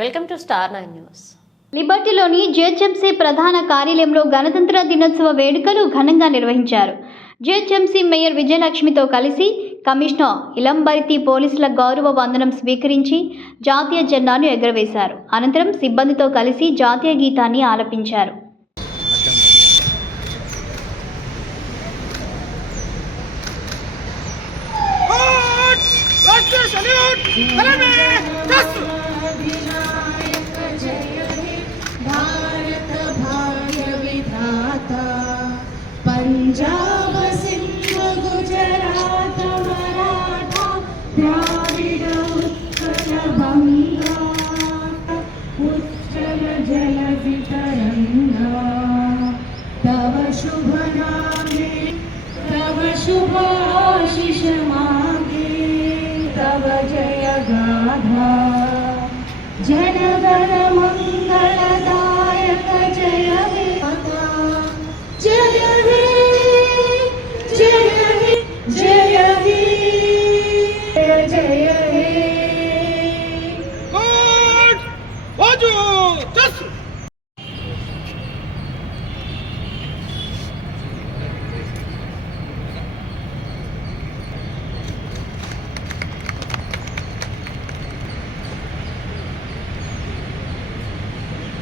Welcome to star nine news. లిబర్టీలోని GHMC ప్రధాన కార్యాలయంలో గణతంత్ర దినోత్సవ వేడుకలు ఘనంగా నిర్వహించారు. జిహెచ్ఎంసీ మేయర్ విజయలక్ష్మితో కలిసి కమిషనర్ ఇలంబరితి పోలీసుల గౌరవ వందనం స్వీకరించి జాతీయ జెండాను ఎగురవేశారు. అనంతరం సిబ్బందితో కలిసి జాతీయ గీతాన్ని ఆలపించారు. पंजाब सिंध गुजरात मराठा द्राविड उत्कल बंगा उत्कल जल वितरंगा तव शुभ नामे तव शुभ आशीष मागे तव जय गाधा जनगण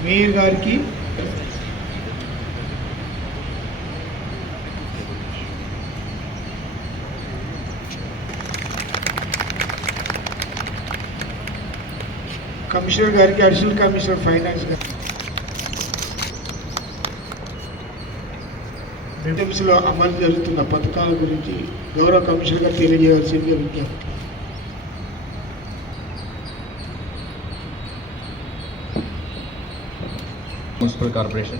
మేయర్ గారికి కమిషనర్ గారికి అడిషనల్ కమిషనర్ ఫైనాన్స్ గారికి. లో అమలు జరుగుతున్న పథకాల గురించి గౌరవ కమిషనర్ గారు తెలియజేయాల్సిందిగా విజ్ఞప్తి. Municipal Corporation.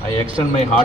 I extend my heart